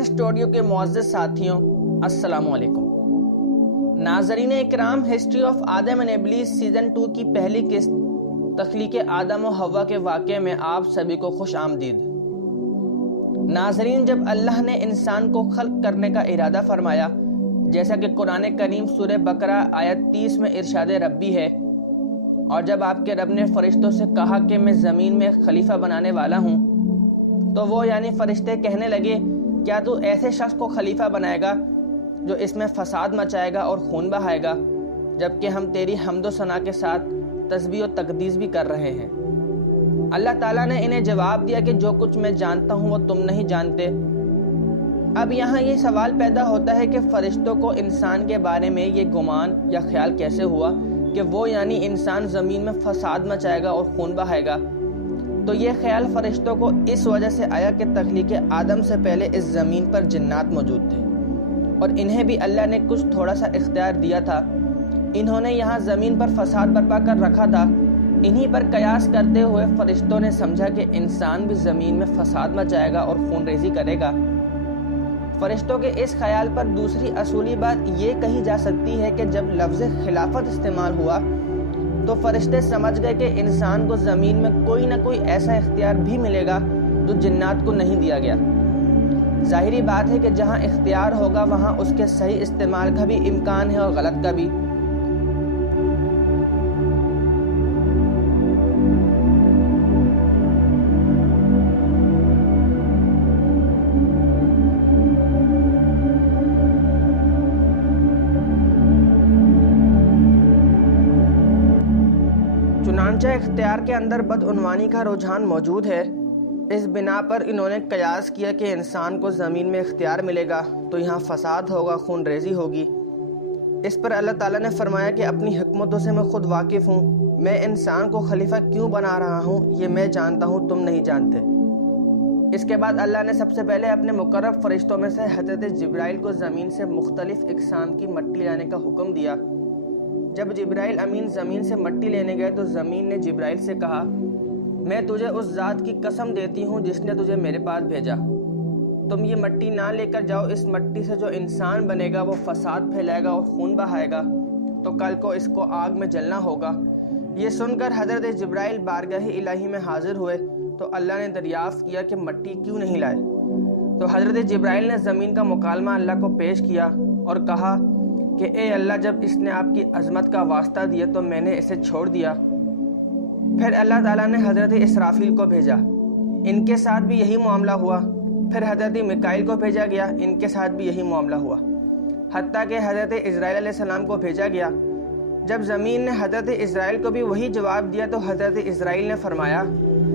قرآن studio کے معزز ساتھیوں، السلام علیکم۔ ناظرین اکرام، ہسٹری آف آدم اینڈ ابلیس سیزن 2 کی پہلی قسط تخلیق آدم و حوا کے واقعے میں آپ سبھی کو خوش آمدید۔ ناظرین، جب اللہ نے انسان کو خلق کرنے کا ارادہ فرمایا، جیسا کہ قرآن کریم سورہ بقرہ آیت 30 میں ارشاد ربی ہے، اور جب آپ کے رب نے فرشتوں سے کہا کہ میں زمین میں ایک خلیفہ بنانے والا ہوں، تو وہ یعنی فرشتے کہنے لگے، کیا تو ایسے شخص کو خلیفہ بنائے گا جو اس میں فساد مچائے گا اور خون بہائے گا، جبکہ ہم تیری حمد و ثنا کے ساتھ تسبیح و تقدیس بھی کر رہے ہیں۔ اللہ تعالیٰ نے انہیں جواب دیا کہ جو کچھ میں جانتا ہوں وہ تم نہیں جانتے۔ اب یہاں یہ سوال پیدا ہوتا ہے کہ فرشتوں کو انسان کے بارے میں یہ گمان یا خیال کیسے ہوا کہ وہ یعنی انسان زمین میں فساد مچائے گا اور خون بہائے گا؟ تو یہ خیال فرشتوں کو اس وجہ سے آیا کہ تخلیق آدم سے پہلے اس زمین پر جنات موجود تھے، اور انہیں بھی اللہ نے کچھ تھوڑا سا اختیار دیا تھا۔ انہوں نے یہاں زمین پر فساد برپا کر رکھا تھا۔ انہی پر قیاس کرتے ہوئے فرشتوں نے سمجھا کہ انسان بھی زمین میں فساد مچائے گا اور خون ریزی کرے گا۔ فرشتوں کے اس خیال پر دوسری اصولی بات یہ کہی جا سکتی ہے کہ جب لفظ خلافت استعمال ہوا تو فرشتے سمجھ گئے کہ انسان کو زمین میں کوئی نہ کوئی ایسا اختیار بھی ملے گا جو جنات کو نہیں دیا گیا۔ ظاہری بات ہے کہ جہاں اختیار ہوگا وہاں اس کے صحیح استعمال کا بھی امکان ہے اور غلط کا بھی۔ چنانچہ اختیار کے اندر بدعنوانی کا رجحان موجود ہے۔ اس بنا پر انہوں نے قیاس کیا کہ انسان کو زمین میں اختیار ملے گا تو یہاں فساد ہوگا، خون ریزی ہوگی۔ اس پر اللہ تعالیٰ نے فرمایا کہ اپنی حکمتوں سے میں خود واقف ہوں، میں انسان کو خلیفہ کیوں بنا رہا ہوں یہ میں جانتا ہوں، تم نہیں جانتے۔ اس کے بعد اللہ نے سب سے پہلے اپنے مقرب فرشتوں میں سے حضرت جبرائیل کو زمین سے مختلف اقسام کی مٹی لانے کا حکم دیا۔ جب جبرائیل امین زمین سے مٹی لینے گئے تو زمین نے جبرائیل سے کہا، میں تجھے اس ذات کی قسم دیتی ہوں جس نے تجھے میرے پاس بھیجا، تم یہ مٹی نہ لے کر جاؤ، اس مٹی سے جو انسان بنے گا وہ فساد پھیلائے گا اور خون بہائے گا، تو کل کو اس کو آگ میں جلنا ہوگا۔ یہ سن کر حضرت جبرائیل بارگاہ الہی میں حاضر ہوئے تو اللہ نے دریافت کیا کہ مٹی کیوں نہیں لائے؟ تو حضرت جبرائیل نے زمین کا مکالمہ اللہ کو پیش کیا اور کہا کہ اے اللہ، جب اس نے آپ کی عظمت کا واسطہ دیا تو میں نے اسے چھوڑ دیا۔ پھر اللہ تعالیٰ نے حضرت اسرافیل کو بھیجا، ان کے ساتھ بھی یہی معاملہ ہوا۔ پھر حضرت میکائیل کو بھیجا گیا، ان کے ساتھ بھی یہی معاملہ ہوا، حتیٰ کہ حضرت اسرائیل علیہ السلام کو بھیجا گیا۔ جب زمین نے حضرت اسرائیل کو بھی وہی جواب دیا تو حضرت اسرائیل نے فرمایا،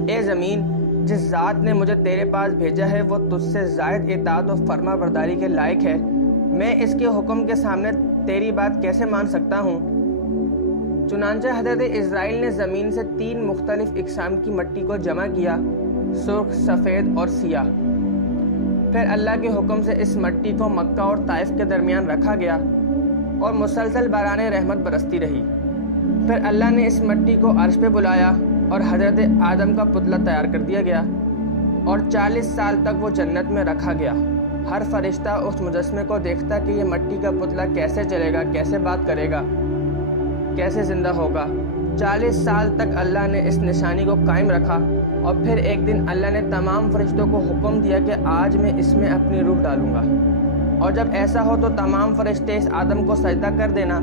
اے زمین، جس ذات نے مجھے تیرے پاس بھیجا ہے وہ تجھ سے زائد اطاعت و فرما برداری کے لائق ہے، میں اس کے حکم کے سامنے تیری بات کیسے مان سکتا ہوں؟ چنانچہ حضرت اسرائیل نے زمین سے 3 مختلف اقسام کی مٹی کو جمع کیا، سرخ، سفید اور سیاہ۔ پھر اللہ کے حکم سے اس مٹی کو مکہ اور طائف کے درمیان رکھا گیا اور مسلسل باران رحمت برستی رہی۔ پھر اللہ نے اس مٹی کو عرش پہ بلایا اور حضرت آدم کا پتلا تیار کر دیا گیا اور 40 سال تک وہ جنت میں رکھا گیا۔ ہر فرشتہ اس مجسمے کو دیکھتا کہ یہ مٹی کا پتلا کیسے چلے گا، کیسے بات کرے گا، کیسے زندہ ہوگا۔ 40 سال تک اللہ نے اس نشانی کو قائم رکھا اور پھر ایک دن اللہ نے تمام فرشتوں کو حکم دیا کہ آج میں اس میں اپنی روح ڈالوں گا، اور جب ایسا ہو تو تمام فرشتے اس آدم کو سجدہ کر دینا۔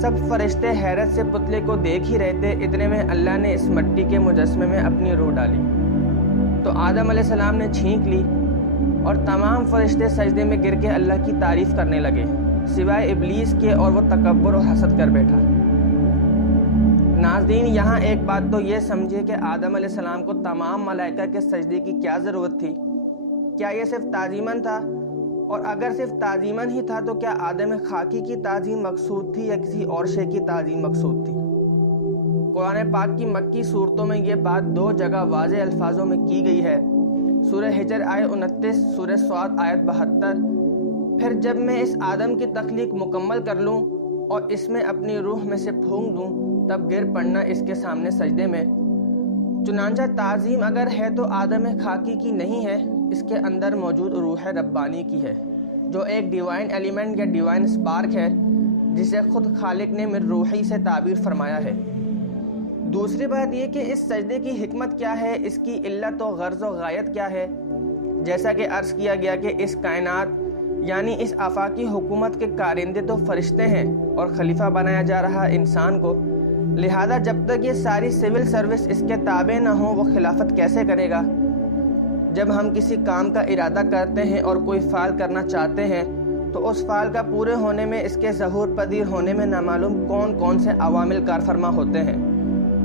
سب فرشتے حیرت سے پتلے کو دیکھ ہی رہے تھے، اتنے میں اللہ نے اس مٹی کے مجسمے میں اپنی روح ڈالی تو آدم علیہ السلام نے چھینک لی اور تمام فرشتے سجدے میں گر کے اللہ کی تعریف کرنے لگے سوائے ابلیس کے، اور وہ تکبر اور حسد کر بیٹھا۔ ناظرین، یہاں ایک بات تو یہ سمجھے کہ آدم علیہ السلام کو تمام ملائکہ کے سجدے کی کیا ضرورت تھی؟ کیا یہ صرف تعظیماً تھا؟ اور اگر صرف تعظیماً ہی تھا تو کیا آدم خاکی کی تعظیم مقصود تھی یا کسی اور شے کی تعظیم مقصود تھی؟ قرآن پاک کی مکی صورتوں میں یہ بات 2 جگہ واضح الفاظوں میں کی گئی ہے۔ سورہ حجر آیت 29، سورہ صاد آیت 72۔ پھر جب میں اس آدم کی تخلیق مکمل کر لوں اور اس میں اپنی روح میں سے پھونک دوں تب گر پڑنا اس کے سامنے سجدے میں۔ چنانچہ تعظیم اگر ہے تو آدم خاکی کی نہیں ہے، اس کے اندر موجود روح ربانی کی ہے، جو ایک ڈیوائن ایلیمنٹ یا ڈیوائن سپارک ہے جسے خود خالق نے من روحی سے تعبیر فرمایا ہے۔ دوسری بات یہ کہ اس سجدے کی حکمت کیا ہے، اس کی علت و غرض و غایت کیا ہے۔ جیسا کہ عرض کیا گیا کہ اس کائنات یعنی اس آفاقی حکومت کے کارندے تو فرشتے ہیں اور خلیفہ بنایا جا رہا انسان کو، لہذا جب تک یہ ساری سول سروس اس کے تابع نہ ہوں وہ خلافت کیسے کرے گا؟ جب ہم کسی کام کا ارادہ کرتے ہیں اور کوئی فعل کرنا چاہتے ہیں تو اس فعل کا پورے ہونے میں، اس کے ظہور پذیر ہونے میں نامعلوم کون کون سے عوامل کارفرما ہوتے ہیں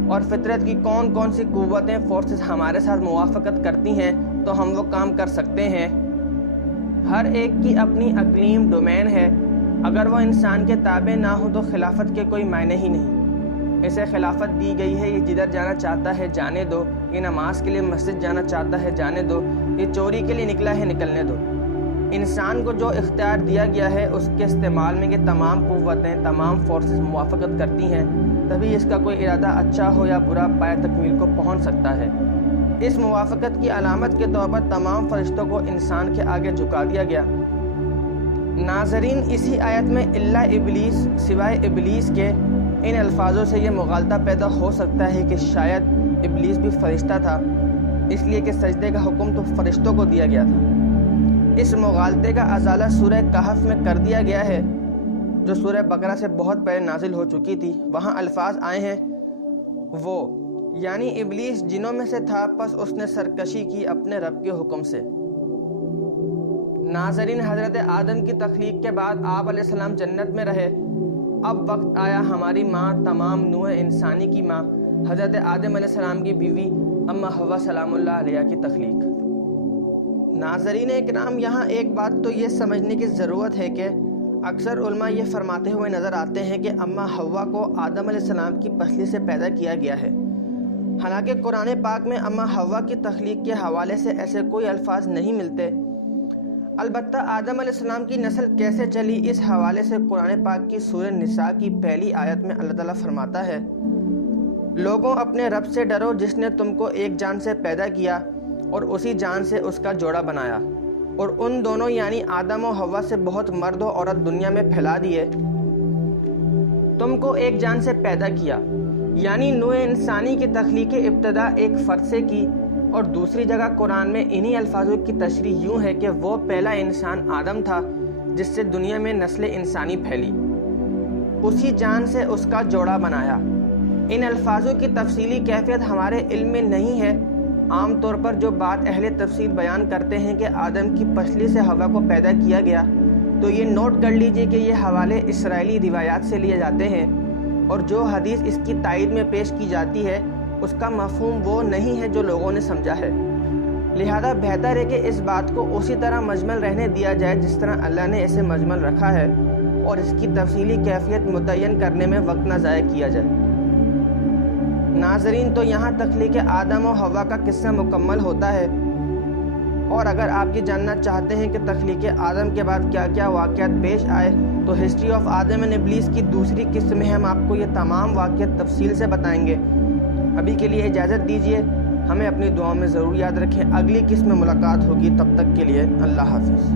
اور فطرت کی کون کون سی قوتیں فورسز ہمارے ساتھ موافقت کرتی ہیں تو ہم وہ کام کر سکتے ہیں۔ ہر ایک کی اپنی اقلیم ڈومین ہے، اگر وہ انسان کے تابع نہ ہو تو خلافت کے کوئی معنی ہی نہیں۔ اسے خلافت دی گئی ہے، یہ جدھر جانا چاہتا ہے جانے دو، یہ نماز کے لیے مسجد جانا چاہتا ہے جانے دو، یہ چوری کے لیے نکلا ہے نکلنے دو۔ انسان کو جو اختیار دیا گیا ہے اس کے استعمال میں یہ تمام قوتیں، تمام فورسز موافقت کرتی ہیں، تبھی اس کا کوئی ارادہ اچھا ہو یا برا پائے تکمیل کو پہنچ سکتا ہے۔ اس موافقت کی علامت کے طور پر تمام فرشتوں کو انسان کے آگے جھکا دیا گیا۔ ناظرین، اسی آیت میں الا ابلیس، سوائے ابلیس کے، ان الفاظوں سے یہ مغالطہ پیدا ہو سکتا ہے کہ شاید ابلیس بھی فرشتہ تھا، اس لیے کہ سجدے کا حکم تو فرشتوں کو دیا گیا تھا۔ اس مغالطے کا ازالہ سورہ کہف میں کر دیا گیا ہے، جو سورہ بقرہ سے بہت پہلے نازل ہو چکی تھی۔ وہاں الفاظ آئے ہیں، وہ یعنی ابلیس جنوں میں سے تھا، پس اس نے سرکشی کی اپنے رب کے حکم سے۔ ناظرین، حضرت آدم کی تخلیق کے بعد آپ علیہ السلام جنت میں رہے۔ اب وقت آیا ہماری ماں، تمام نوع انسانی کی ماں، حضرت آدم علیہ السلام کی بیوی اما حوا سلام اللہ علیہ کی تخلیق۔ ناظرین اکرام، یہاں ایک بات تو یہ سمجھنے کی ضرورت ہے کہ اکثر علماء یہ فرماتے ہوئے نظر آتے ہیں کہ اما حوا کو آدم علیہ السلام کی پسلی سے پیدا کیا گیا ہے، حالانکہ قرآن پاک میں اما حوا کی تخلیق کے حوالے سے ایسے کوئی الفاظ نہیں ملتے۔ البتہ آدم علیہ السلام کی نسل کیسے چلی، اس حوالے سے قرآن پاک کی سورہ نساء کی پہلی آیت میں اللہ تعالیٰ فرماتا ہے، لوگوں اپنے رب سے ڈرو جس نے تم کو ایک جان سے پیدا کیا اور اسی جان سے اس کا جوڑا بنایا، اور ان دونوں یعنی آدم و حوا سے بہت مرد و عورت دنیا میں پھیلا دیے۔ تم کو ایک جان سے پیدا کیا یعنی نوع انسانی کی تخلیق ابتدا ایک فرد سے کی، اور دوسری جگہ قرآن میں انہی الفاظوں کی تشریح یوں ہے کہ وہ پہلا انسان آدم تھا جس سے دنیا میں نسل انسانی پھیلی، اسی جان سے اس کا جوڑا بنایا۔ ان الفاظوں کی تفصیلی کیفیت ہمارے علم میں نہیں ہے۔ عام طور پر جو بات اہل تفسیر بیان کرتے ہیں کہ آدم کی پسلی سے حوا کو پیدا کیا گیا، تو یہ نوٹ کر لیجئے کہ یہ حوالے اسرائیلی روایات سے لیے جاتے ہیں، اور جو حدیث اس کی تائید میں پیش کی جاتی ہے اس کا مفہوم وہ نہیں ہے جو لوگوں نے سمجھا ہے۔ لہذا بہتر ہے کہ اس بات کو اسی طرح مجمل رہنے دیا جائے جس طرح اللہ نے اسے مجمل رکھا ہے، اور اس کی تفصیلی کیفیت متعین کرنے میں وقت نہ ضائع کیا جائے۔ ناظرین، تو یہاں تخلیق آدم و حوا کا قصہ مکمل ہوتا ہے، اور اگر آپ یہ جاننا چاہتے ہیں کہ تخلیق آدم کے بعد کیا کیا واقعات پیش آئے تو ہسٹری آف آدم اینڈ ابلیس کی دوسری قسط میں ہم آپ کو یہ تمام واقعات تفصیل سے بتائیں گے۔ ابھی کے لیے اجازت دیجیے، ہمیں اپنی دعاؤں میں ضرور یاد رکھیں۔ اگلی قسط میں ملاقات ہوگی، تب تک کے لیے اللہ حافظ۔